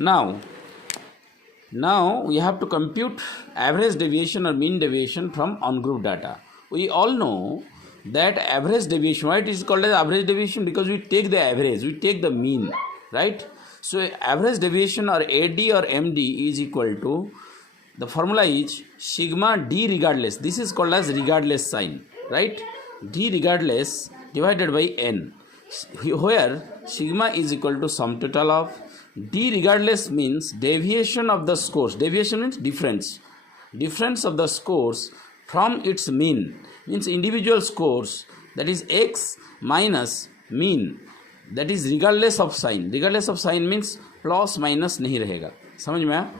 Now we have to compute average deviation or mean deviation from on-group data. We all know that average deviation, why it is called as average deviation? Because we take the average, we take the mean, right? So average deviation or AD or MD is equal to, the formula is sigma D regardless. This is called as regardless sign, right? D regardless divided by N, where sigma is equal to sum total of D regardless means deviation of the scores. Deviation means difference of the scores from its mean, means individual scores, that is x minus mean, that is regardless of sign. Regardless of sign means plus minus नहीं रहेगा, समझ में आया?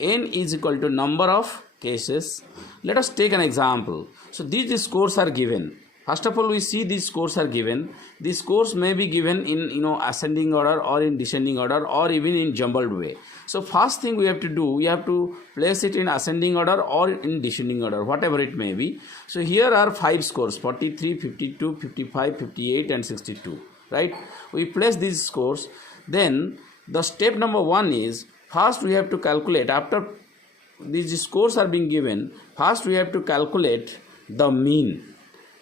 N is equal to number of cases. Let us take an example. So these scores are given. First of all, we see these scores are given. These scores may be given in ascending order or in descending order or even in jumbled way. So first thing we have to do, we have to place it in ascending order or in descending order, whatever it may be. So here are 5 scores, 43, 52, 55, 58 and 62, right? We place these scores. Then the step number 1 is, first we have to calculate, after these scores are being given, first we have to calculate the mean.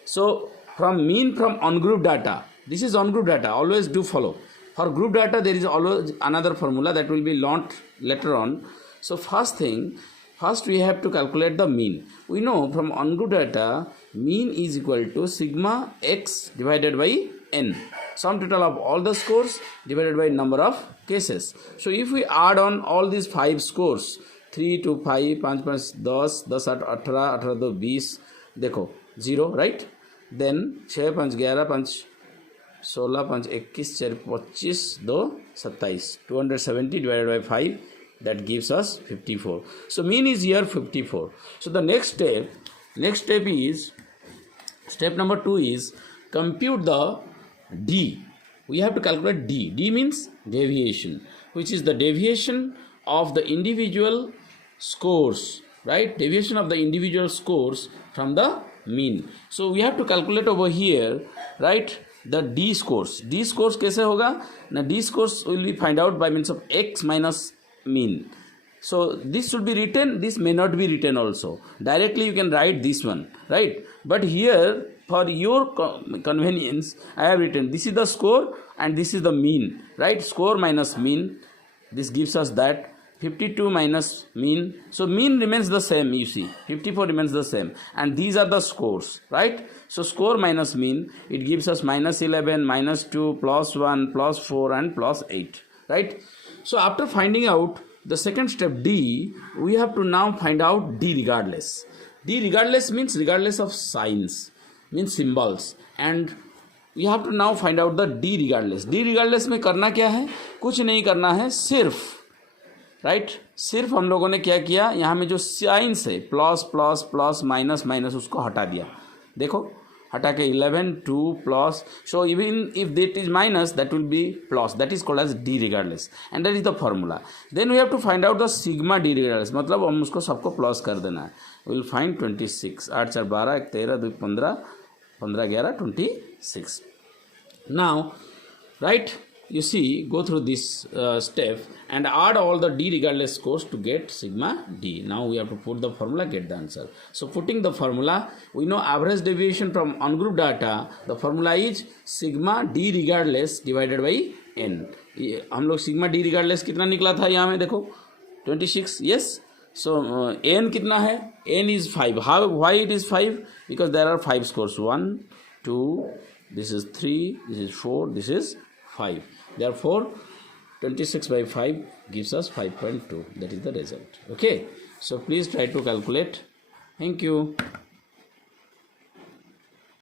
So from mean from on-group data, this is on-group data, always do follow. For group data there is always another formula that will be learnt later on. So first we have to calculate the mean. We know from on-group data, mean is equal to sigma x divided by n, sum total of all the scores divided by number of cases. So if we add on all these 5 scores, 3 to 5, 5 5 10, 10 8 18, 18 2 20, देखो 0, right? Then 6 5 11 5 16 5 21 4 25 2 27, 270 divided by 5, that gives us 54. So mean is here 54. So the next step is, step number 2 is compute the D. We have to calculate D. D means deviation, which is the deviation of the individual scores, right? Deviation of the individual scores from the mean. So we have to calculate over here, right, the D scores. D scores कैसे होगा? Now D scores will be find out by means of x minus mean. So this should be written, this may not be written also. Directly you can write this one, right? But here for your convenience I have written, this is the score and this is the mean, right? Score minus mean, this gives us that 52 minus mean. So mean remains the same, you see, 54 remains the same, and these are the scores, right? So score minus mean, it gives us minus 11, minus 2, plus 1, plus 4 and plus 8, right? So after finding out the second step D, we have to now find out D regardless. D regardless means regardless of signs, means symbols, and we have to now find out the D regardless. D regardless में करना क्या है? कुछ नहीं करना है, सिर्फ, right, सिर्फ हम लोगों ने क्या किया, यहाँ में जो साइंस है plus plus plus minus minus उसको हटा दिया, देखो हटा के 11 2 plus. So even if that is minus that will be plus, that is called as d regardless, and that is the formula. Then we have to find out the sigma d regardless, मतलब हम उसको सबको plus कर देना है. Will find 26, 8 4 12 1 13 2 15 15 11 26. Now right, you see, go through this step and add all the D regardless scores to get sigma D. Now we have to put the formula, get the answer. So putting the formula, we know average deviation from on-group data, the formula is sigma D regardless divided by n. हम लोग sigma D regardless कितना निकला था यहाँ में देखो 26, yes. So n कितना है? n is 5. Why it is 5? Because there are 5 scores, 1 2, this is 3, this is 4, this is 5. Therefore 26 by 5 gives us 5.2. That is the result. Okay, so please try to calculate. Thank you.